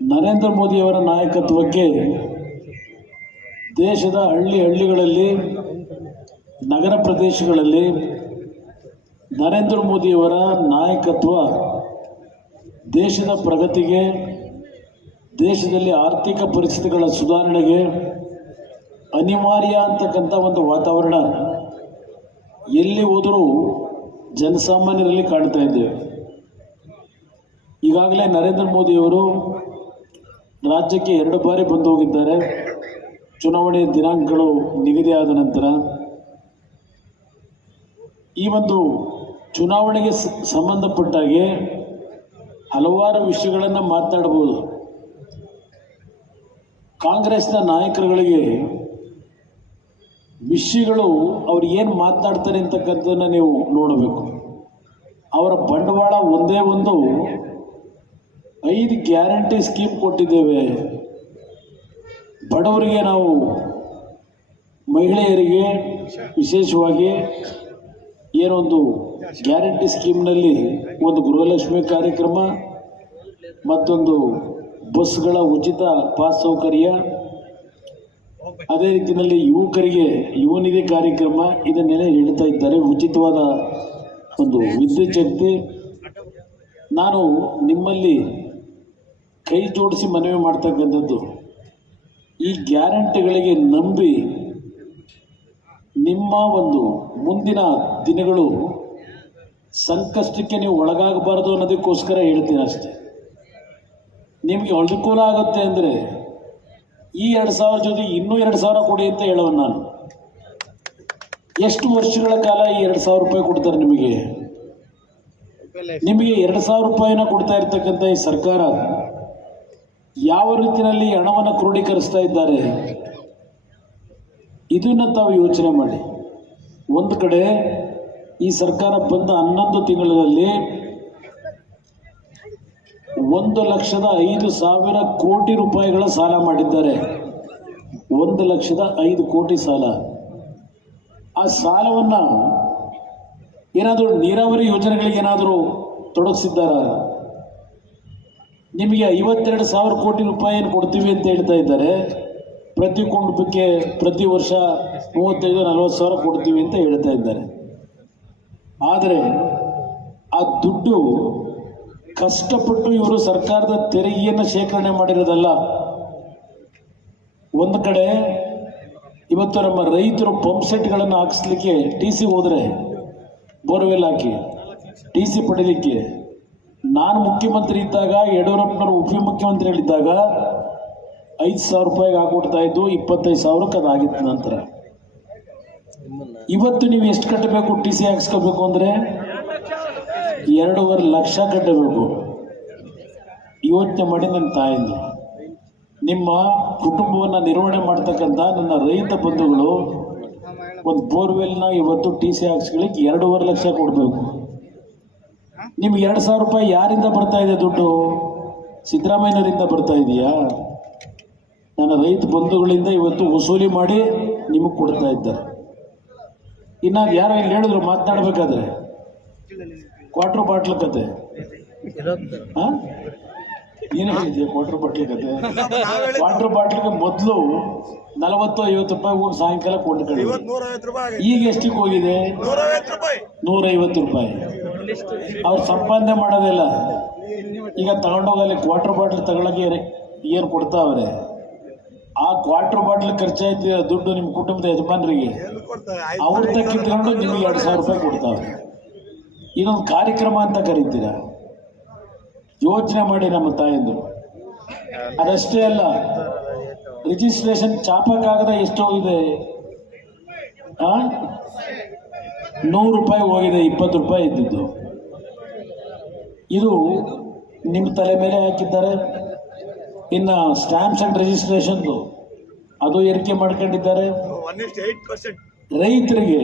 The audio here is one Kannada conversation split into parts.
ನರೇಂದ್ರ ಮೋದಿಯವರ ನಾಯಕತ್ವಕ್ಕೆ ದೇಶದ ಹಳ್ಳಿ ಹಳ್ಳಿಗಳಲ್ಲಿ, ನಗರ ಪ್ರದೇಶಗಳಲ್ಲಿ ನರೇಂದ್ರ ಮೋದಿಯವರ ನಾಯಕತ್ವ ದೇಶದ ಪ್ರಗತಿಗೆ, ದೇಶದಲ್ಲಿ ಆರ್ಥಿಕ ಪರಿಸ್ಥಿತಿಗಳ ಸುಧಾರಣೆಗೆ ಅನಿವಾರ್ಯ ಅಂತಕ್ಕಂಥ ಒಂದು ವಾತಾವರಣ ಎಲ್ಲಿ ಹೋದರೂ ಜನಸಾಮಾನ್ಯರಲ್ಲಿ ಕಾಣ್ತಾ ಇದ್ದೇವೆ ಈಗಾಗಲೇ ನರೇಂದ್ರ ಮೋದಿಯವರು ರಾಜ್ಯಕ್ಕೆ ಎರಡು ಬಾರಿ ಬಂದು ಹೋಗಿದ್ದಾರೆ ಚುನಾವಣೆ ದಿನಾಂಕಗಳು ನಿಗದಿಯಾದ ನಂತರ ಈ ಒಂದು ಚುನಾವಣೆಗೆ ಸಂಬಂಧಪಟ್ಟಾಗೆ ಹಲವಾರು ವಿಷಯಗಳನ್ನು ಮಾತನಾಡಬಹುದು ಕಾಂಗ್ರೆಸ್ನ ನಾಯಕರುಗಳಿಗೆ ವಿಷಯಗಳು ಅವ್ರು ಏನು ಮಾತನಾಡ್ತಾರೆ ಅಂತಕ್ಕಂಥದ್ದನ್ನು ನೀವು ನೋಡಬೇಕು. ಅವರ ಬಂಡವಾಳ ಒಂದೇ ಒಂದು ಐದು ಗ್ಯಾರಂಟಿ ಸ್ಕೀಮ್ ಕೊಟ್ಟಿದ್ದೇವೆ. ಬಡವರಿಗೆ ನಾವು, ಮಹಿಳೆಯರಿಗೆ ವಿಶೇಷವಾಗಿ ಏನೊಂದು ಗ್ಯಾರಂಟಿ ಸ್ಕೀಮ್ನಲ್ಲಿ ಒಂದು ಗೃಹಲಕ್ಷ್ಮಿ ಕಾರ್ಯಕ್ರಮ, ಮತ್ತೊಂದು ಬಸ್ಗಳ ಉಚಿತ ಪಾಸ್ ಸೌಕರ್ಯ, ಅದೇ ರೀತಿಯಲ್ಲಿ ಯುವಕರಿಗೆ ಯುವ ನಿಧಿ ಕಾರ್ಯಕ್ರಮ ಇದನ್ನೆಲ್ಲ ಹೇಳ್ತಾ ಇದ್ದಾರೆ. ಉಚಿತವಾದ ಒಂದು ವಿದ್ಯುಚ್ಛಕ್ತಿ ನಾನು ನಿಮ್ಮಲ್ಲಿ ಕೈ ಜೋಡಿಸಿ ಮನವಿ ಮಾಡ್ತಕ್ಕಂಥದ್ದು, ಈ ಗ್ಯಾರಂಟಿಗಳಿಗೆ ನಂಬಿ ನಿಮ್ಮ ಒಂದು ಮುಂದಿನ ದಿನಗಳು ಸಂಕಷ್ಟಕ್ಕೆ ನೀವು ಒಳಗಾಗಬಾರದು ಅನ್ನೋದಕ್ಕೋಸ್ಕರ ಹೇಳ್ತೀನಿ ಅಷ್ಟೇ. ನಿಮಗೆ ಅನುಕೂಲ ಆಗುತ್ತೆ ಅಂದರೆ ಈ ಎರಡು ಸಾವಿರ ಜೊತೆ ಇನ್ನೂ ಎರಡು ಸಾವಿರ ಕೊಡಿ ಅಂತ ಹೇಳೋನು ನಾನು. ಎಷ್ಟು ವರ್ಷಗಳ ಕಾಲ ಈ ಎರಡು ಸಾವಿರ ರೂಪಾಯಿ ಕೊಡ್ತಾರೆ ನಿಮಗೆ? ನಿಮಗೆ ಎರಡು ಸಾವಿರ ರೂಪಾಯಿನ ಕೊಡ್ತಾ ಇರ್ತಕ್ಕಂಥ ಈ ಸರ್ಕಾರ ಯಾವ ರೀತಿಯಲ್ಲಿ ಹಣವನ್ನು ಕ್ರೋಢೀಕರಿಸ್ತಾ ಇದ್ದಾರೆ? ಇದನ್ನ ತಾವು ಯೋಚನೆ ಮಾಡಿ. ಒಂದು ಕಡೆ ಈ ಸರ್ಕಾರ ಬಂದ ಹನ್ನೊಂದು ತಿಂಗಳಲ್ಲಿ ಒಂದು ಲಕ್ಷದ ಐದು ಸಾವಿರ ಕೋಟಿ ರೂಪಾಯಿಗಳ ಸಾಲ ಮಾಡಿದ್ದಾರೆ. ಒಂದು ಲಕ್ಷದ ಐದು ಕೋಟಿ ಸಾಲ. ಆ ಸಾಲವನ್ನು ಏನಾದರೂ ನೀರಾವರಿ ಯೋಜನೆಗಳಿಗೆ ಏನಾದರೂ ತೊಡಗಿಸಿದ್ದಾರ? ನಿಮಗೆ ಐವತ್ತೆರಡು ಸಾವಿರ ಕೋಟಿ ರೂಪಾಯಿಯನ್ನು ಕೊಡ್ತೀವಿ ಅಂತ ಹೇಳ್ತಾ ಇದ್ದಾರೆ. ಪ್ರತಿ ಕುಟುಂಬಕ್ಕೆ ಪ್ರತಿ ವರ್ಷ ಮೂವತ್ತೈದು, ನಲವತ್ತು ಸಾವಿರ ಕೊಡ್ತೀವಿ ಅಂತ ಹೇಳ್ತಾ ಇದ್ದಾರೆ. ಆದರೆ ಆ ದುಡ್ಡು ಕಷ್ಟಪಟ್ಟು ಇವರು ಸರ್ಕಾರದ ತೆರಿಗೆಯನ್ನು ಶೇಖರಣೆ ಮಾಡಿರೋದಲ್ಲ. ಒಂದು ಕಡೆ ಇವತ್ತು ನಮ್ಮ ರೈತರು ಪಂಪ್ ಸೆಟ್ಗಳನ್ನು ಹಾಕಿಸ್ಲಿಕ್ಕೆ ಟಿ ಸಿ ಹೋದರೆ ಬೋರ್ವೆಲ್ ಹಾಕಿ, ಟಿ ಸಿ ಪಡೀಲಿಕ್ಕೆ ನಾನು ಮುಖ್ಯಮಂತ್ರಿ ಇದ್ದಾಗ ಯಡಿಯೂರಪ್ಪನವರು ಉಪಮುಖ್ಯಮಂತ್ರಿಗಳಿದ್ದಾಗ ಐದು ಸಾವಿರ ರೂಪಾಯಿಗೆ ಹಾಕೊಡ್ತಾ ಇದ್ದು ಇಪ್ಪತ್ತೈದು ಸಾವಿರಕ್ಕೆ ಅದಾಗಿತ್ತು ನಂತರ. ಇವತ್ತು ನೀವು ಎಷ್ಟು ಕಟ್ಟಬೇಕು ಟಿ ಸಿ ಹಾಕ್ಸ್ಕೋಬೇಕು ಅಂದರೆ ಎರಡೂವರೆ ಲಕ್ಷ ಕಟ್ಟಬೇಕು. ಯೋಚನೆ ಮಾಡಿ ನನ್ನ ತಾಯಿಂದ ನಿಮ್ಮ ಕುಟುಂಬವನ್ನು ನಿರ್ವಹಣೆ ಮಾಡ್ತಕ್ಕಂಥ ನನ್ನ ರೈತ ಬಂಧುಗಳು ಒಂದು ಬೋರ್ವೆಲ್ನ ಇವತ್ತು ಟಿ ಸಿ ಹಾಕ್ಸ್ಕೊಳ್ಳಿಕ್ಕೆ ಎರಡೂವರೆ ಲಕ್ಷ ಕೊಡಬೇಕು. ನಿಮ್ಗೆ ಎರಡು ಸಾವಿರ ರೂಪಾಯಿ ಯಾರಿಂದ ಬರ್ತಾ ಇದೆ ದುಡ್ಡು? ಸಿದ್ದರಾಮಯ್ಯನವರಿಂದ ಬರ್ತಾ ಇದೆಯಾ? ನನ್ನ ರೈತ ಬಂಧುಗಳಿಂದ ಇವತ್ತು ವಸೂಲಿ ಮಾಡಿ ನಿಮಗೆ ಕೊಡ್ತಾ ಇದ್ದಾರೆ. ಇನ್ನು ಯಾರು ಇಲ್ಲಿ ಹೇಳಿದ್ರು ಮಾತನಾಡ್ಬೇಕಾದ್ರೆ? ಕ್ವಾರ್ಟರ್ ಬಾಟ್ಲ್ ಕತೆ. ಹಾ? ಏನು ಹೇಳಿದ್ಯಾ ಕ್ವಾರ್ಟರ್ ಬಾಟ್ಲ್ ಕತೆ ವಾಟರ್ ಬಾಟ್ಲಿಗೆ ಮೊದಲು ನಲವತ್ತು ಐವತ್ತು ರೂಪಾಯಿ ಹೋಗಿ ಸಾಯಂಕಾಲ ಕೊಂಡ್ಕೊಳ್ಳಿ ಈಗ ಎಷ್ಟಿಗೆ ಹೋಗಿದೆ? ನೂರೈವತ್ತು ರೂಪಾಯಿ. ಅವ್ರು ಸಂಪಾದನೆ ಮಾಡೋದಿಲ್ಲ. ಈಗ ತಗೊಂಡೋಗಲ್ಲಿ ಕ್ವಾರ್ಟರ್ ಬಾಟ್ಲ್ ತಗೊಳಕ್ಕೆ ಏನು ಕೊಡ್ತಾವ್ರೆ. ಆ ಕ್ವಾರ್ಟರ್ ಬಾಟ್ಲ್ ಖರ್ಚಾಯ್ತು ದುಡ್ಡು ನಿಮ್ಮ ಕುಟುಂಬದ ಯಜಮಾನರಿಗೆ. ಅವ್ರ ತಕ್ಕಿಟ್ಕೊಂಡು ನಿಮಗೆ ಎರಡು ಸಾವಿರ ರೂಪಾಯಿ ಕೊಡ್ತಾವ್ರೆ. ಇನ್ನೊಂದು ಕಾರ್ಯಕ್ರಮ ಅಂತ ಕರೀತೀರಾ? ಯೋಚನೆ ಮಾಡಿ ನಮ್ಮ ತಾಯಂದು ಅದಷ್ಟೇ ಅಲ್ಲ ರಿಜಿಸ್ಟ್ರೇಷನ್ ಚಾಪಕ್ಕಾಗದ ಎಷ್ಟು ಇದೆ. ನೂರು ರೂಪಾಯಿ ಹೋಗಿದೆ ಇಪ್ಪತ್ತು ರೂಪಾಯಿ ಇದ್ದಿದ್ದು. ಇದು ನಿಮ್ಮ ತಲೆ ಮೇಲೆ ಹಾಕಿದ್ದಾರೆ. ಇನ್ನು ಸ್ಟ್ಯಾಂಪ್ಸ್ ಅಂಡ್ ರಿಜಿಸ್ಟ್ರೇಷನ್ದು ಅದು ಏರಿಕೆ ಮಾಡ್ಕೊಂಡಿದ್ದಾರೆ. ರೈತರಿಗೆ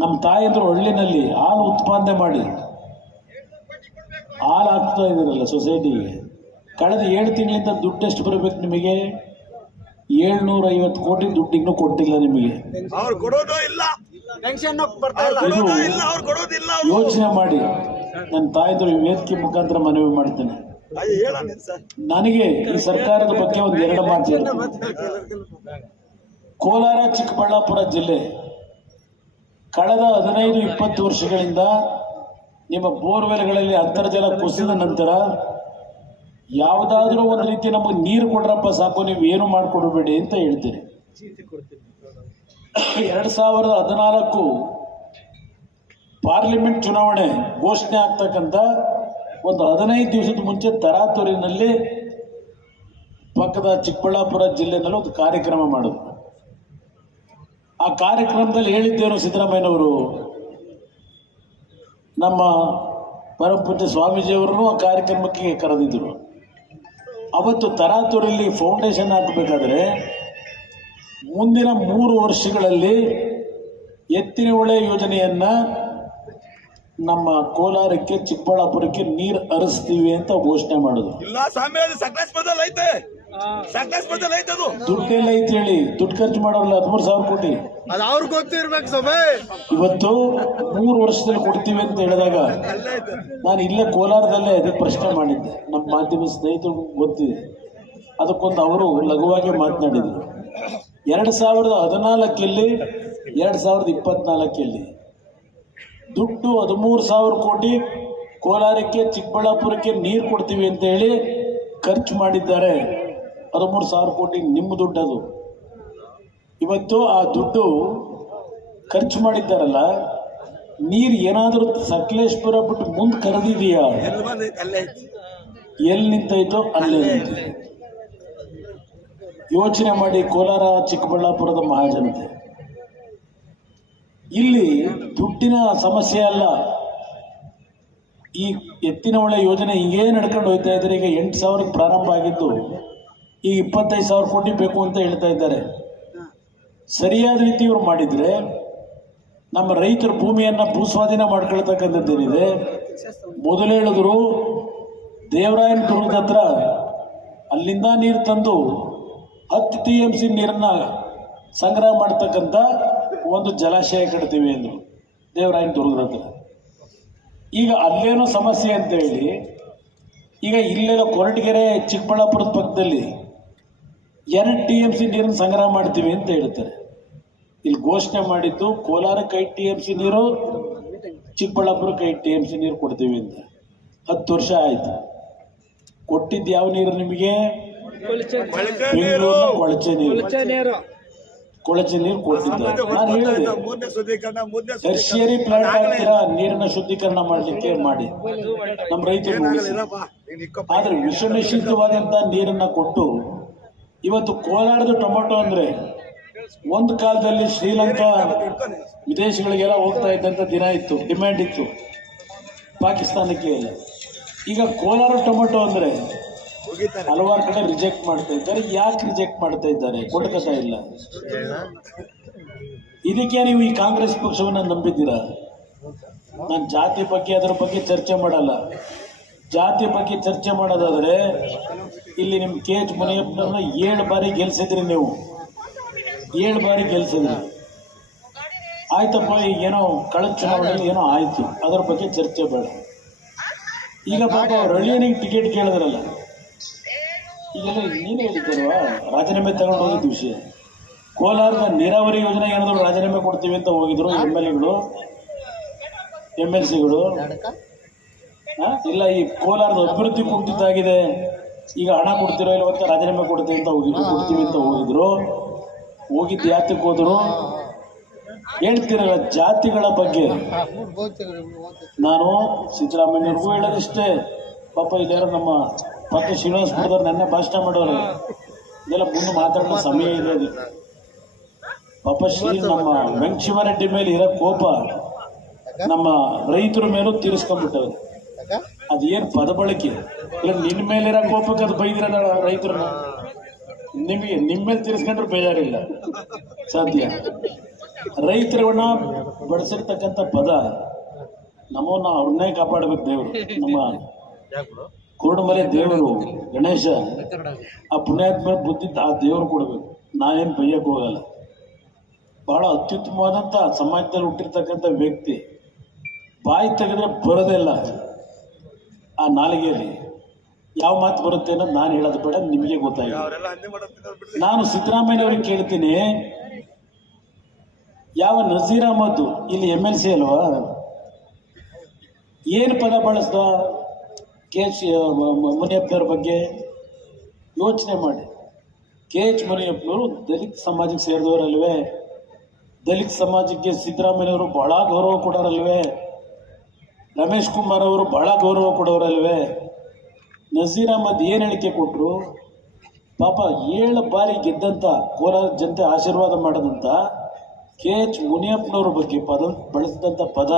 ನಮ್ಮ ತಾಯಂದ್ರು ಹಳ್ಳಿನಲ್ಲಿ ಹಾಲು ಉತ್ಪಾದನೆ ಮಾಡಿ ಹಾಲು ಹಾಕ್ತಾ ಇದ್ದೀರಲ್ಲ ಸೊಸೈಟಿಗೆ ಕಳೆದ ಏಳು ತಿಂಗಳಿಂದ ದುಡ್ಡು ಎಷ್ಟು ಬರಬೇಕು ನಿಮಗೆ? ಏಳ್ನೂರ ಐವತ್ತು ಕೋಟಿ ದುಡ್ಡು ಇನ್ನೂ ಕೊಟ್ಟಿಲ್ಲ ನಿಮಗೆ. ಯೋಚನೆ ಮಾಡಿ. ನನ್ನ ತಾಯಿದ್ರು ಈ ವೇದಿಕೆ ಮುಖಾಂತರ ಮನವಿ ಮಾಡ್ತೇನೆ. ನನಗೆ ಈ ಸರ್ಕಾರದ ಬಗ್ಗೆ ಒಂದು ಎರಡು ಮಾತು ಕೋಲಾರ ಚಿಕ್ಕಬಳ್ಳಾಪುರ ಜಿಲ್ಲೆ ಕಳೆದ ಹದಿನೈದು ಇಪ್ಪತ್ತು ವರ್ಷಗಳಿಂದ ನಿಮ್ಮ ಬೋರ್ವೆಲ್ಗಳಲ್ಲಿ ಅಂತರ್ಜಲ ಕುಸಿದ ನಂತರ ಯಾವುದಾದ್ರೂ ಒಂದು ರೀತಿ ನಮಗೆ ನೀರು ಕೊಡ್ರಪ್ಪ ಸಾಕು, ನೀವು ಏನು ಮಾಡಿಕೊಡ್ಬೇಡಿ ಅಂತ ಹೇಳ್ತೀರಿ ಎರಡು ಸಾವಿರದ ಹದಿನಾಲ್ಕು ಪಾರ್ಲಿಮೆಂಟ್ ಚುನಾವಣೆ ಘೋಷಣೆ ಆಗ್ತಕ್ಕಂಥ ಒಂದು ಹದಿನೈದು ದಿವಸದ ಮುಂಚೆ ತರಾತುರಿನಲ್ಲಿ ಪಕ್ಕದ ಚಿಕ್ಕಬಳ್ಳಾಪುರ ಜಿಲ್ಲೆನಲ್ಲಿ ಒಂದು ಕಾರ್ಯಕ್ರಮ ಮಾಡಿದ್ರು ಆ ಕಾರ್ಯಕ್ರಮದಲ್ಲಿ ಹೇಳಿದ್ದೇನು ಸಿದ್ದರಾಮಯ್ಯನವರು? ನಮ್ಮ ಪರಮಪೂಜ್ಯ ಸ್ವಾಮೀಜಿಯವರನ್ನು ಆ ಕಾರ್ಯಕ್ರಮಕ್ಕೆ ಕರೆದಿದ್ದರು. ಅವತ್ತು ತರಾತುರಲ್ಲಿ ಫೌಂಡೇಶನ್ ಹಾಕಬೇಕಾದ್ರೆ ಮುಂದಿನ ಮೂರು ವರ್ಷಗಳಲ್ಲಿ ಎತ್ತಿನ ಹೊಳೆ ಯೋಜನೆಯನ್ನು ನಮ್ಮ ಕೋಲಾರಕ್ಕೆ ಚಿಕ್ಕಬಳ್ಳಾಪುರಕ್ಕೆ ನೀರು ಹರಿಸ್ತೀವಿ ಅಂತ ಘೋಷಣೆ ಮಾಡಿದ್ರು. ಐತೆ ಅದು. ದುಡ್ಡೆಲ್ಲ ಐತೆ ಹೇಳಿ. ದುಡ್ಡು ಖರ್ಚು ಮಾಡೋಲ್ಲ ಹದಿಮೂರು ಸಾವಿರ ಕೋಟಿ. ಅದು ಅವ್ರಿಗೆ ಗೊತ್ತಿರ್ಬೇಕು ಸಭೆ ಇವತ್ತು ಮೂರು ವರ್ಷದಲ್ಲಿ ಕೊಡ್ತೀವಿ ಅಂತ ಹೇಳಿದಾಗ ನಾನು ಇಲ್ಲೇ ಕೋಲಾರದಲ್ಲೇ ಅದಕ್ಕೆ ಪ್ರಶ್ನೆ ಮಾಡಿದ್ದೆ. ನಮ್ಮ ಮಾಧ್ಯಮ ಸ್ನೇಹಿತರು ಗೊತ್ತಿದೆ. ಅದಕ್ಕೊಂದು ಅವರು ಲಘುವಾಗಿ ಮಾತನಾಡಿದರು. ಎರಡು ಸಾವಿರದ ಹದಿನಾಲ್ಕಲ್ಲಿ ಎರಡು ಸಾವಿರದ ಇಪ್ಪತ್ನಾಲ್ಕಲ್ಲಿ ದುಡ್ಡು ಹದಿಮೂರು ಸಾವಿರ ಕೋಟಿ ಕೋಲಾರಕ್ಕೆ ಚಿಕ್ಕಬಳ್ಳಾಪುರಕ್ಕೆ ನೀರು ಕೊಡ್ತೀವಿ ಅಂತ ಹೇಳಿ ಖರ್ಚು ಮಾಡಿದ್ದಾರೆ. ಹದಿಮೂರು ಸಾವಿರ ಕೋಟಿ ನಿಮ್ಮ ದುಡ್ಡು ಅದು. ಇವತ್ತು ಆ ದುಡ್ಡು ಖರ್ಚು ಮಾಡಿದ್ದಾರಲ್ಲ ನೀರು ಏನಾದರೂ ಸಕಲೇಶ್ಪುರ ಬಿಟ್ಟು ಮುಂದೆ ಕರೆದಿದೆಯಾ? ಎಲ್ಲಿ ನಿಂತೈತೋ ಅಲ್ಲೇ ನಿಂತು ಯೋಚನೆ ಮಾಡಿ ಕೋಲಾರ ಚಿಕ್ಕಬಳ್ಳಾಪುರದ ಮಹಾಜನತೆ. ಇಲ್ಲಿ ದುಡ್ಡಿನ ಸಮಸ್ಯೆ ಅಲ್ಲ. ಈ ಎತ್ತಿನ ಒಳ್ಳೆ ಯೋಜನೆ ಹಿಂಗೇ ನಡ್ಕೊಂಡು ಹೋಗ್ತಾ ಇದ್ರೆ ಈಗ ಎಂಟು ಸಾವಿರಕ್ಕೆ ಪ್ರಾರಂಭ ಆಗಿದ್ದು ಈಗ ಇಪ್ಪತ್ತೈದು ಸಾವಿರ ಕೋಟಿ ಬೇಕು ಅಂತ ಹೇಳ್ತಾ ಇದ್ದಾರೆ. ಸರಿಯಾದ ರೀತಿ ಇವ್ರು ಮಾಡಿದ್ರೆ ನಮ್ಮ ರೈತರ ಭೂಮಿಯನ್ನು ಭೂಸ್ವಾಧೀನ ಮಾಡ್ಕೊಳ್ತಕ್ಕಂಥದ್ದೇನಿದೆ? ಮೊದಲು ಹೇಳಿದ್ರು ದೇವರಾಯನ ದುರ್ಗದ ಹತ್ರ ಅಲ್ಲಿಂದ ನೀರು ತಂದು ಹತ್ತು ಟಿ ಎಂ ಸಿ ನೀರನ್ನ ಸಂಗ್ರಹ ಮಾಡ್ತಕ್ಕಂಥ ಒಂದು ಜಲಾಶಯ ಕಟ್ತೀವಿ ಅಂದರು ದೇವರಾಯನ ದುರ್ಗದ ಹತ್ರ. ಈಗ ಅಲ್ಲೇನೋ ಸಮಸ್ಯೆ ಅಂತ ಹೇಳಿ ಈಗ ಇಲ್ಲೆಲ್ಲ ಕೊರಟಗೆರೆ ಚಿಕ್ಕಬಳ್ಳಾಪುರದ ಪಕ್ಕದಲ್ಲಿ ಎರಡು ಟಿ ಎಂ ಸಿ ನೀರನ್ನು ಸಂಗ್ರಹ ಮಾಡ್ತೀವಿ ಅಂತ ಹೇಳ್ತಾರೆ ಇಲ್ಲಿ ಘೋಷಣೆ ಮಾಡಿದ್ದು ಕೋಲಾರಕ್ಕೆ ಐದು ಟಿ ಎಂ ಸಿ ನೀರು ಚಿಕ್ಕಬಳ್ಳಾಪುರಕ್ಕೆ ಐದು ಟಿ ಎಂ ಸಿ ನೀರು ಕೊಡ್ತೀವಿ ಅಂತ. ಹತ್ತು ವರ್ಷ ಆಯ್ತು. ಕೊಟ್ಟಿದ್ದು ಯಾವ ನೀರು ನಿಮಗೆ? ಕೊಳಚೆ ನೀರು. ಕೊಳಚೆ ನೀರು. ಕೊಡ್ತಿದ್ದಾರೆ ನಾನು ಹೇಳಿದೆ. ಟರ್ಷಿಯರಿ ಪ್ಲಾಂಟ್ ಹಾಕ್ತೀರಾ? ನೀರಿನ ಶುದ್ಧೀಕರಣ ಮಾಡಲಿಕ್ಕೆ ಮಾಡಿ. ನಮ್ಮ ರೈತರು ಆದ್ರೆ ವಿಷನಿಷಿದ್ಧವಾದಂತ ನೀರನ್ನ ಕೊಟ್ಟು ಇವತ್ತು ಕೋಲಾರದ ಟೊಮೊಟೊ ಅಂದ್ರೆ ಒಂದು ಕಾಲದಲ್ಲಿ ಶ್ರೀಲಂಕಾ ವಿದೇಶಗಳಿಗೆಲ್ಲ ಹೋಗ್ತಾ ಇದ್ದಂಥ ದಿನ ಇತ್ತು ಡಿಮ್ಯಾಂಡ್ ಇತ್ತು. ಪಾಕಿಸ್ತಾನಕ್ಕೆ ಇಲ್ಲ ಈಗ ಕೋಲಾರ ಟೊಮೊಟೊ ಅಂದ್ರೆ ಹಲವಾರು ಕಡೆ ರಿಜೆಕ್ಟ್ ಮಾಡ್ತಾ ಇದ್ದಾರೆ. ಯಾಕೆ ರಿಜೆಕ್ಟ್ ಮಾಡ್ತಾ ಇದ್ದಾರೆ? ಕೊಡ್ಕತಾ ಇಲ್ಲ. ಇದಕ್ಕೆ ನೀವು ಈ ಕಾಂಗ್ರೆಸ್ ಪಕ್ಷವನ್ನ ನಂಬಿದ್ದೀರಾ? ನಾನು ಜಾತಿ ಬಗ್ಗೆ, ಅದರ ಬಗ್ಗೆ ಚರ್ಚೆ ಮಾಡಲ್ಲ. ಜಾತಿ ಬಗ್ಗೆ ಚರ್ಚೆ ಮಾಡೋದಾದರೆ, ಇಲ್ಲಿ ನಿಮ್ಮ ಕೆ ಎಚ್ ಮುನಿಯಪ್ಪನವ್ರನ್ನ ಏಳು ಬಾರಿ ಗೆಲ್ಸಿದ್ರಿ ನೀವು. ಏಳು ಬಾರಿ ಗೆಲ್ಸಿದ್ರಿ. ಆಯ್ತಪ್ಪ ಈಗ ಏನೋ ಕಳೆದ ಚುನಾವಣೆಯಲ್ಲಿ ಏನೋ ಆಯ್ತು. ಅದರ ಬಗ್ಗೆ ಚರ್ಚೆ ಬೇಡ. ಈಗ ಅವ್ರು ಹಳ್ಳಿಯನಿಗೆ ಟಿಕೆಟ್ ಕೇಳಿದ್ರಲ್ಲ. ಈಗೆಲ್ಲ ನೀನು ಹೇಳಿದ್ದಾರವಾ ರಾಜೀನಾಮೆ ತಗೊಂಡು ಹೋಗಿದ್ದ ವಿಷಯ. ಕೋಲಾರದ ನೀರಾವರಿ ಯೋಜನೆ ಏನಾದರೂ ರಾಜೀನಾಮೆ ಕೊಡ್ತೀವಿ ಅಂತ ಹೋಗಿದ್ರು ಎಂ ಎಲ್ ಎಗಳು ಎಂ ಎಲ್ ಸಿಗಳು. ಇಲ್ಲ ಈ ಕೋಲಾರದ ಅಭಿವೃದ್ಧಿ ಕುಂಠಿತಾಗಿದೆ ಈಗ ಹಣ ಕೊಡ್ತಿರೋ ಇಲ್ಲ ಮತ್ತೆ ರಾಜೀನಾಮೆ ಕೊಡ್ತೀವಿ ಅಂತ ಹೋಗಿದ್ರು ಕೊಡ್ತೀವಿ ಅಂತ ಹೋಗಿದ್ರು. ಹೋಗಿದ್ದು ಯಾತಕ್ಕೆ ಹೋದ್ರು? ಹೇಳ್ತಿರಲ್ಲ ಜಾತಿಗಳ ಬಗ್ಗೆ. ನಾನು ಸಿದ್ದರಾಮಯ್ಯವ್ರಿಗೂ ಹೇಳೋದಿಷ್ಟೇ. ಪಾಪ ಇಲ್ಲಾರ ನಮ್ಮ ಪಕ್ಕ ಶ್ರೀನಿವಾಸಪುರದವ್ರು ನೆನ್ನೆ ಭಾಷಣ ಮಾಡೋರು. ಇದೆಲ್ಲ ಮುಂದೆ ಮಾತಾಡೋ ಸಮಯ ಇದೆ ಅದಕ್ಕೆ ಪಾಪ ಶ್ರೀ ನಮ್ಮ ವೆಂಕಶಿವರೆಡ್ಡಿ ಮೇಲೆ ಇರೋ ಕೋಪ ನಮ್ಮ ರೈತರ ಮೇಲೂ ತೀರಿಸ್ಕೊಂಡ್ಬಿಟ್ಟವ್ರು. ಅದೇನು ಪದ ಬಳಕೆ ಇಲ್ಲ ನಿನ್ನ ಮೇಲಿರೋ ಕೋಪಕ್ಕೆ ಅದು ಬೈದ್ರ ರೈತರು. ನಿಮಗೆ ನಿಮ್ಮ ಮೇಲೆ ತಿರ್ಸ್ಕೊಂಡ್ರೆ ಬೇಜಾರಿಲ್ಲ. ಸಾಧ್ಯ? ರೈತರನ್ನ ಬಡಿಸಿರ್ತಕ್ಕಂಥ ಪದ ನಮ್ಮನ್ನ ಅವ್ರನ್ನೇ ಕಾಪಾಡ್ಬೇಕು ದೇವರು. ನಮ್ಮ ಕುರುಡುಮಲೆ ದೇವರು ಗಣೇಶ ಆ ಪುಣ್ಯಾತ್ಮ ಬುದ್ಧಿ ಆ ದೇವರು ಕೊಡಬೇಕು. ನಾವೇನು ಬೈಯಕ್ಕೆ ಹೋಗಲ್ಲ. ಬಹಳ ಅತ್ಯುತ್ತಮವಾದಂಥ ಸಮಾಜದಲ್ಲಿ ಹುಟ್ಟಿರ್ತಕ್ಕಂಥ ವ್ಯಕ್ತಿ. ಬಾಯಿ ತೆಗೆದ್ರೆ ಬರೋದಿಲ್ಲ ಆ ನಾಲಿಗೆಯಲ್ಲಿ ಯಾವ ಮಾತು ಬರುತ್ತೆ ಅನ್ನೋದು ನಾನು ಹೇಳೋದು ಬೇಡ ನಿಮಗೆ ಗೊತ್ತಾಗಿದೆ ಬಿಡ್ರಿ. ನಾನು ಸಿದ್ದರಾಮಯ್ಯ ಅವ್ರಿಗೆ ಕೇಳ್ತೀನಿ. ಯಾವ ನಜೀರ್ ಅಹಮದ್ ಇಲ್ಲಿ ಎಂ ಎಲ್ ಸಿ ಅಲ್ವಾ? ಏನು ಪದ ಬಳಸ್ದ ಕೆ ಎಚ್ ಮುನಿಯಪ್ಪನವ್ರ ಬಗ್ಗೆ? ಯೋಚನೆ ಮಾಡಿ. ಕೆ ಎಚ್ ಮುನಿಯಪ್ಪನವರು ದಲಿತ ಸಮಾಜಕ್ಕೆ ಸೇರಿದವರಲ್ವೇ? ದಲಿತ ಸಮಾಜಕ್ಕೆ ಸಿದ್ದರಾಮಯ್ಯವರು ಬಹಳ ಗೌರವ ಕೊಡೋರಲ್ವೇ? ರಮೇಶ್ ಕುಮಾರ್ ಅವರು ಬಹಳ ಗೌರವ ಕೊಡೋರಲ್ವೇ? ನಜೀರ್ ಅಹಮದ್ ಏನು ಹೇಳಿಕೆ ಕೊಟ್ಟರು ಪಾಪ ಏಳು ಬಾರಿ ಗೆದ್ದಂಥ ಕೋಲಾರ ಜನತೆ ಆಶೀರ್ವಾದ ಮಾಡಿದಂಥ ಕೆ ಎಚ್ ಮುನಿಯಪ್ಪನವ್ರ ಬಗ್ಗೆ ಪದ ಬಳಸಿದಂಥ ಪದ,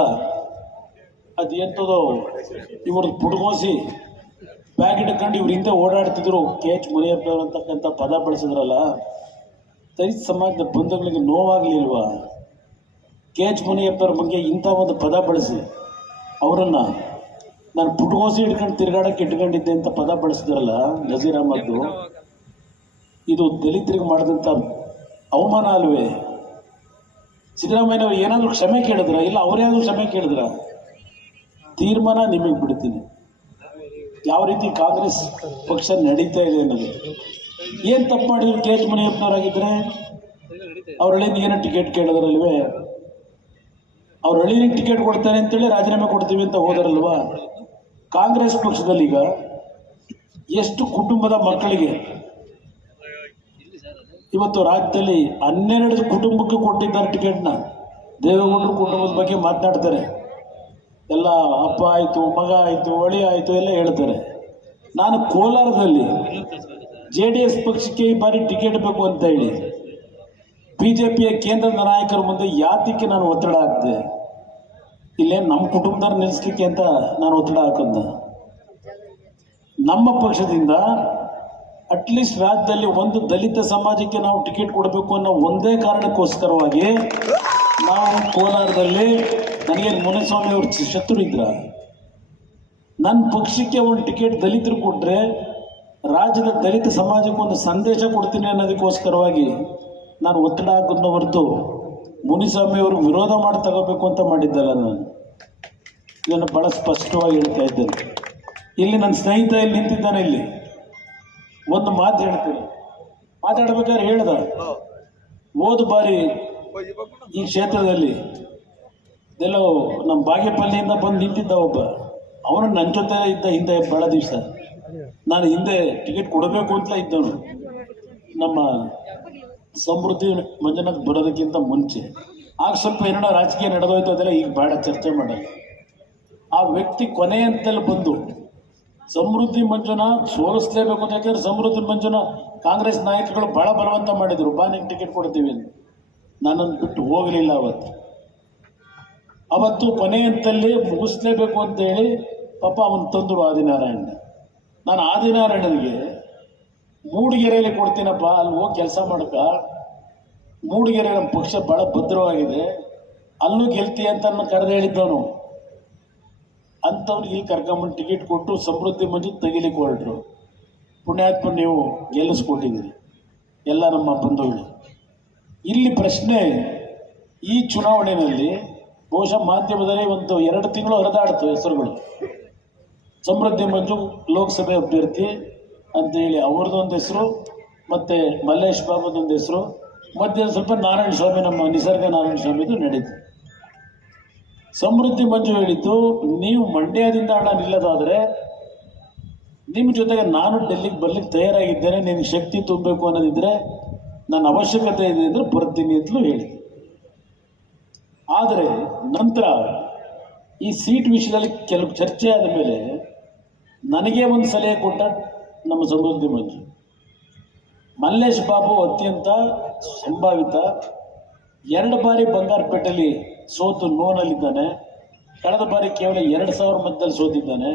ಅದು ಎಂಥದೋ ಇವ್ರದ್ದು ಪುಡ್ಗೋಸಿ ಬ್ಯಾಗ್ ಹಿಡ್ಕೊಂಡು ಇವ್ರ ಹಿಂದೆ ಓಡಾಡ್ತಿದ್ರು. ಕೆ ಎಚ್ ಮುನಿಯಪ್ಪನವ್ರು ಅಂತಕ್ಕಂಥ ಪದ ಬಳಸಿದ್ರಲ್ಲ, ದಲಿತ ಸಮಾಜದ ಬಂಧುಗಳಿಗೆ ನೋವಾಗಲಿಲ್ವಾ? ಕೆ ಎಚ್ ಮುನಿಯಪ್ಪನವ್ರ ಬಗ್ಗೆ ಇಂಥ ಒಂದು ಪದ ಬಳಸಿ. ಅವರನ್ನು ನಾನು ಪುಟ್ಕೋಸಿ ಹಿಡ್ಕೊಂಡು ತಿರುಗಾಡಕ್ಕೆ ಇಟ್ಕೊಂಡಿದ್ದೆ ಅಂತ ಪದ ಬಳಸಿದ್ರಲ್ಲ ನಜೀರ್ ಅಹಮದ್ದು ಇದು ದಲಿತರಿಗೆ ಮಾಡಿದಂಥ ಅವಮಾನ ಅಲ್ವೇ? ಸಿದ್ದರಾಮಯ್ಯನವ್ರು ಏನಾದರೂ ಕ್ಷಮೆ ಕೇಳಿದ್ರ? ಇಲ್ಲ ಅವರೇನಾದರೂ ಕ್ಷಮೆ ಕೇಳಿದ್ರ? ತೀರ್ಮಾನ ನಿಮಗೆ ಬಿಡ್ತೀನಿ. ಯಾವ ರೀತಿ ಕಾಂಗ್ರೆಸ್ ಪಕ್ಷ ನಡೀತಾ ಇದೆ ಅನ್ನೋದು. ಏನು ತಪ್ಪು ಮಾಡಿದ್ರು ಕೆ ಎಚ್ ಮುನಿಯಪ್ಪನವರಾಗಿದ್ದರೆ ಅವರಲ್ಲಿ ಏನೋ ಟಿಕೆಟ್ ಕೇಳಿದ್ರಲ್ವೇ? ಅವ್ರ ಹಳ್ಳಿನಿಗೆ ಟಿಕೆಟ್ ಕೊಡ್ತಾರೆ ಅಂತೇಳಿ ರಾಜೀನಾಮೆ ಕೊಡ್ತೀವಿ ಅಂತ ಹೋದರಲ್ವಾ? ಕಾಂಗ್ರೆಸ್ ಪಕ್ಷದಲ್ಲಿ ಈಗ ಎಷ್ಟು ಕುಟುಂಬದ ಮಕ್ಕಳಿಗೆ ಇವತ್ತು ರಾಜ್ಯದಲ್ಲಿ ಹನ್ನೆರಡು ಕುಟುಂಬಕ್ಕೆ ಕೊಟ್ಟಿದ್ದಾರೆ ಟಿಕೆಟ್ನ ದೇವೇಗೌಡರು ಕುಟುಂಬದ ಬಗ್ಗೆ ಮಾತನಾಡ್ತಾರೆ. ಎಲ್ಲ ಅಪ್ಪ ಆಯಿತು, ಮಗ ಆಯಿತು, ಒಳಿ ಆಯಿತು ಎಲ್ಲ ಹೇಳ್ತಾರೆ. ನಾನು ಕೋಲಾರದಲ್ಲಿ ಜೆ ಡಿ ಎಸ್ ಪಕ್ಷಕ್ಕೆ ಈ ಬಾರಿ ಟಿಕೆಟ್ ಬೇಕು ಅಂತ ಹೇಳಿ ಬಿ ಜೆ ಪಿಯ ಕೇಂದ್ರದ ನಾಯಕರ ಮುಂದೆ ಯಾತಕ್ಕೆ ನಾನು ಒತ್ತಡ ಹಾಕಿದೆ? ಇಲ್ಲೇ ನಮ್ಮ ಕುಟುಂಬದವ್ರು ನಿಲ್ಲಿಸ್ಲಿಕ್ಕೆ ಅಂತ ನಾನು ಒತ್ತಡ ಹಾಕಂದ ನಮ್ಮ ಪಕ್ಷದಿಂದ ಅಟ್ಲೀಸ್ಟ್ ರಾಜ್ಯದಲ್ಲಿ ಒಂದು ದಲಿತ ಸಮಾಜಕ್ಕೆ ನಾವು ಟಿಕೆಟ್ ಕೊಡಬೇಕು ಅನ್ನೋ ಒಂದೇ ಕಾರಣಕ್ಕೋಸ್ಕರವಾಗಿ ನಾವು ಕೋಲಾರದಲ್ಲಿ ನನಗೆ ಮುನಿಸ್ವಾಮಿ ಅವರು ಶತ್ರು ಇದ್ರ. ನನ್ನ ಪಕ್ಷಕ್ಕೆ ಒಂದು ಟಿಕೆಟ್ ದಲಿತರು ಕೊಟ್ಟರೆ ರಾಜ್ಯದ ದಲಿತ ಸಮಾಜಕ್ಕೆ ಒಂದು ಸಂದೇಶ ಕೊಡ್ತೀನಿ ಅನ್ನೋದಕ್ಕೋಸ್ಕರವಾಗಿ ನಾನು ಒತ್ತಡ ಹಾಕೋದನ್ನ ಹೊರತು ಮುನಿಸ್ವಾಮಿಯವರು ವಿರೋಧ ಮಾಡಿ ತಗೋಬೇಕು ಅಂತ ಮಾಡಿದ್ದಲ್ಲ ನಾನು. ಇದನ್ನು ಭಾಳ ಸ್ಪಷ್ಟವಾಗಿ ಹೇಳ್ತಾ ಇದ್ದೇನೆ. ಇಲ್ಲಿ ನನ್ನ ಸ್ನೇಹಿತ ಇಲ್ಲಿ ನಿಂತಿದ್ದಾನೆ ಇಲ್ಲಿ. ಒಂದು ಮಾತು ಹೇಳ್ತೀನಿ. ಮಾತಾಡ್ಬೇಕಾದ್ರೆ ಹೇಳ್ದ? ಹೋದ ಬಾರಿ ಈ ಕ್ಷೇತ್ರದಲ್ಲಿ ಎಲ್ಲೋ ನಮ್ಮ ಬಾಗೇಪಲ್ಲಿಯಿಂದ ಬಂದು ನಿಂತಿದ್ದ ಒಬ್ಬ. ಅವನು ನನ್ನ ಜೊತೆ ಇದ್ದ ಹಿಂದೆ ಭಾಳ ದಿವಸ. ನಾನು ಹಿಂದೆ ಟಿಕೆಟ್ ಕೊಡಬೇಕು ಅಂತ ಇದ್ದವನು. ನಮ್ಮ ಸಮೃದ್ಧಿ ಮಂಜನಕ್ಕೆ ಬರೋದಕ್ಕಿಂತ ಮುಂಚೆ. ಆಗ ಸ್ವಲ್ಪ ಏನೋ ರಾಜಕೀಯ ನಡೆದೋಯ್ತು ಅದೆಲ್ಲ ಈಗ ಬೇಡ ಚರ್ಚೆ ಮಾಡಲ್ಲ ಆ ವ್ಯಕ್ತಿ ಕೊನೆಯಂತಲ್ಲಿ ಬಂದು, ಸಮೃದ್ಧಿ ಮಂಜುನ ಸೋಲಿಸ್ಲೇಬೇಕು ಅಂತ ಯಾಕಂದ್ರೆ ಸಮೃದ್ಧಿ ಮಂಜುನ ಕಾಂಗ್ರೆಸ್ ನಾಯಕರುಗಳು ಬಹಳ ಬಲವಂತ ಮಾಡಿದರು. ಬಾ ನಿಂಗೆ ಟಿಕೆಟ್ ಕೊಡ್ತೀವಿ ಅಂತ. ನನ್ನನ್ನು ಬಿಟ್ಟು ಹೋಗಲಿಲ್ಲ ಅವತ್ತು. ಅವತ್ತು ಕೊನೆಯಂತಲ್ಲಿ ಮುಗಿಸ್ಲೇಬೇಕು ಅಂತ ಹೇಳಿ ಪಾಪ ಅವನು ತಂದರು ಆದಿನಾರಾಯಣ ನಾನು ಆದಿನಾರಾಯಣನಿಗೆ ಮೂಡಿಗೆರೆಯಲ್ಲಿ ಕೊಡ್ತೀನಪ್ಪ, ಅಲ್ಲಿ ಹೋಗಿ ಕೆಲಸ ಮಾಡಕ. ಮೂಡಿಗೆರೆ ನಮ್ಮ ಪಕ್ಷ ಭಾಳ ಭದ್ರವಾಗಿದೆ. ಅಲ್ಲೂ ಗೆಲ್ತಿ ಅಂತ ಕರೆದು ಹೇಳಿದ್ದವನು. ಅಂಥವ್ರಿಗೆ ಇಲ್ಲಿ ಕರ್ಕೊಂಬಂದು ಟಿಕೆಟ್ ಕೊಟ್ಟು ಸಮೃದ್ಧಿ ಮಂಜು ತೆಗಿಲಿಕ್ಕೆ ಹೊರಟರು ಪುಣ್ಯಾತ್ಮ ನೀವು ಗೆಲ್ಲಿಸ್ಕೊಟ್ಟಿದ್ದೀರಿ. ಎಲ್ಲ ನಮ್ಮ ಬಂಧುಗಳು. ಇಲ್ಲಿ ಪ್ರಶ್ನೆ, ಈ ಚುನಾವಣೆಯಲ್ಲಿ ಬಹುಶಃ ಮಾಧ್ಯಮದಲ್ಲಿ ಒಂದು ಎರಡು ತಿಂಗಳು ಹರಿದಾಡ್ತು ಹೆಸರುಗಳು. ಸಮೃದ್ಧಿ ಮಂಜು ಲೋಕಸಭೆ ಅಭ್ಯರ್ಥಿ ಅಂತೇಳಿ ಅವ್ರದ್ದೊಂದು ಹೆಸರು, ಮತ್ತು ಮಲ್ಲೇಶ್ ಬಾಬುದೊಂದು ಹೆಸರು ಮತ್ತೆ ಸ್ವಲ್ಪ ನಾರಾಯಣ ಸ್ವಾಮಿ, ನಮ್ಮ ನಿಸರ್ಗ ನಾರಾಯಣ ಸ್ವಾಮಿದು ನಡೀತು. ಸಮೃದ್ಧಿ ಮಂಜು ಹೇಳಿದ್ದು, ನೀವು ಮಂಡ್ಯದಿಂದ ಹಣ ನಿಲ್ಲದಾದರೆ, ನಿಮ್ಮ ಜೊತೆಗೆ ನಾನು ಡೆಲ್ಲಿಗೆ ಬರ್ಲಿಕ್ಕೆ ತಯಾರಾಗಿದ್ದೇನೆ, ನಿನಗೆ ಶಕ್ತಿ ತುಂಬಬೇಕು ಅನ್ನೋದಿದ್ರೆ, ನನ್ನ ಅವಶ್ಯಕತೆ ಇದೆ ಅಂದರೆ ಬರ್ತೀನಿ ಅಂತಲೂ ಹೇಳಿದೆ. ಆದರೆ ನಂತರ ಈ ಸೀಟ್ ವಿಷಯದಲ್ಲಿ ಕೆಲವು ಚರ್ಚೆ ಆದ ಮೇಲೆ ನನಗೆ ಒಂದು ಸಲಹೆ ಕೊಟ್ಟ ನಮ್ಮ ಸಮೃದ್ಧಿ ಮಂಜು ಮಲ್ಲೇಶ್ ಬಾಬು ಅತ್ಯಂತ ಸಂಭಾವಿತ, ಎರಡು ಬಾರಿ ಬಂಗಾರಪೇಟೆಯಲ್ಲಿ ಸೋತು ನೋನಲ್ಲಿದ್ದಾನೆ. ಕಳೆದ ಬಾರಿ ಕೇವಲ ಎರಡು ಸಾವಿರ ಮಧ್ಯದಲ್ಲಿ ಸೋತಿದ್ದಾನೆ.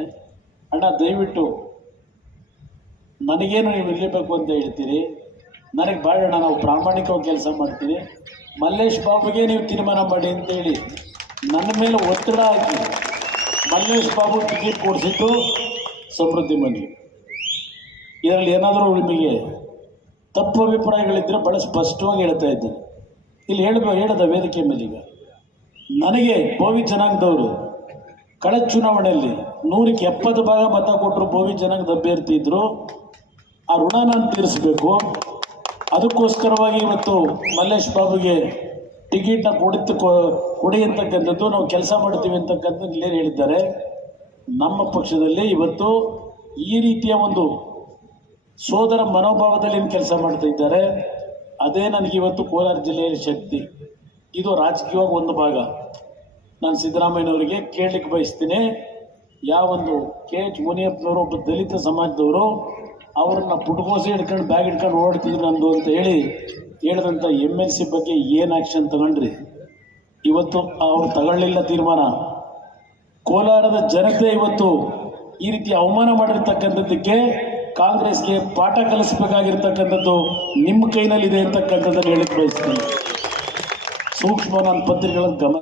ಅಣ್ಣ, ದಯವಿಟ್ಟು ನನಗೇನು ನೀವು ಇರಲೇಬೇಕು ಅಂತ ಹೇಳ್ತೀರಿ? ನನಗೆ ಬಾಳ ನಾವು ಪ್ರಾಮಾಣಿಕವಾಗಿ ಕೆಲಸ ಮಾಡ್ತೀವಿ ಮಲ್ಲೇಶ್ ಬಾಬುಗೆ ನೀವು ತೀರ್ಮಾನ ಮಾಡಿ ಅಂತೇಳಿ ನನ್ನ ಮೇಲೆ ಒತ್ತಡ ಹಾಕಿ ಮಲ್ಲೇಶ್ ಬಾಬು ಟಿಕೆಟ್ ಕೊಡಿಸಿದ್ದು ಸಮೃದ್ಧಿ ಮನೆ ಇದರಲ್ಲಿ ಏನಾದರೂ ನಿಮಗೆ ತಪ್ಪು ಅಭಿಪ್ರಾಯಗಳಿದ್ದರೆ ಭಾಳ ಸ್ಪಷ್ಟವಾಗಿ ಹೇಳ್ತಾ ಇದ್ದೀನಿ. ಇಲ್ಲಿ ಹೇಳಬೇಕು ಹೇಳದ ವೇದಿಕೆ ಮೇಲೆ ಈಗ ನನಗೆ ಬೋವಿ ಜನಾಂಗದವರು ಕಳೆದ ಚುನಾವಣೆಯಲ್ಲಿ ನೂರಕ್ಕೆ ಎಪ್ಪತ್ತು ಭಾಗ ಮತ ಕೊಟ್ಟರು ಬೋವಿ ಜನಾಂಗದ ಅಭ್ಯರ್ಥಿ ಇದ್ರು. ಆ ಋಣ ನಾನು ತೀರಿಸಬೇಕು. ಅದಕ್ಕೋಸ್ಕರವಾಗಿ ಇವತ್ತು ಮಲ್ಲೇಶ್ ಬಾಬುಗೆ ಟಿಕೆಟ್ನ ಕೊಡಿತು ಕೊಡಿ ಅಂತಕ್ಕಂಥದ್ದು, ನಾವು ಕೆಲಸ ಮಾಡ್ತೀವಿ ಅಂತಕ್ಕಂಥದ್ದು ಇಲ್ಲೇನು ಹೇಳಿದ್ದಾರೆ. ನಮ್ಮ ಪಕ್ಷದಲ್ಲಿ ಇವತ್ತು ಈ ರೀತಿಯ ಒಂದು ಸೋದರ ಮನೋಭಾವದಲ್ಲಿ ಏನು ಕೆಲಸ ಮಾಡ್ತಾ ಇದ್ದಾರೆ. ಅದೇ ನನಗೆ ಇವತ್ತು ಕೋಲಾರ ಜಿಲ್ಲೆಯಲ್ಲಿ ಶಕ್ತಿ. ಇದು ರಾಜಕೀಯವಾಗಿ ಒಂದು ಭಾಗ. ನಾನು ಸಿದ್ದರಾಮಯ್ಯನವರಿಗೆ ಕೇಳಲಿಕ್ಕೆ ಬಯಸ್ತೀನಿ. ಯಾವೊಂದು ಕೆ ಎಚ್ ಮುನಿಯಪ್ಪನವರು ಒಬ್ಬ ದಲಿತ ಸಮಾಜದವರು, ಅವರನ್ನ ಪುಟ್ಕೋಸಿ ಹಿಡ್ಕೊಂಡು, ಬ್ಯಾಗ್ ಹಿಡ್ಕೊಂಡು ಓಡ್ತಿದ್ರು ನಂದು ಅಂತ ಹೇಳಿ ಹೇಳಿದಂಥ ಎಂ ಎಲ್ ಸಿ ಬಗ್ಗೆ ಏನು ಆ್ಯಕ್ಷನ್ ತಗೊಂಡ್ರಿ? ಇವತ್ತು ಅವರು ತಗೊಳ್ಳಿಲ್ಲ ತೀರ್ಮಾನ. ಕೋಲಾರದ ಜನತೆ ಇವತ್ತು ಈ ರೀತಿ ಅವಮಾನ ಮಾಡಿರ್ತಕ್ಕಂಥದ್ದಕ್ಕೆ ಕಾಂಗ್ರೆಸ್ಗೆ ಪಾಠ ಕಲಿಸಬೇಕಾಗಿರ್ತಕ್ಕಂಥದ್ದು ನಿಮ್ಮ ಕೈನಲ್ಲಿದೆ ಅಂತಕ್ಕಂಥದ್ದನ್ನು ಹೇಳಿ ಬಯಸ್ತೀನಿ. ಸೂಕ್ಷ್ಮ ನಾನು ಪತ್ರಿಕೆಗಳನ್ನು ಗಮನ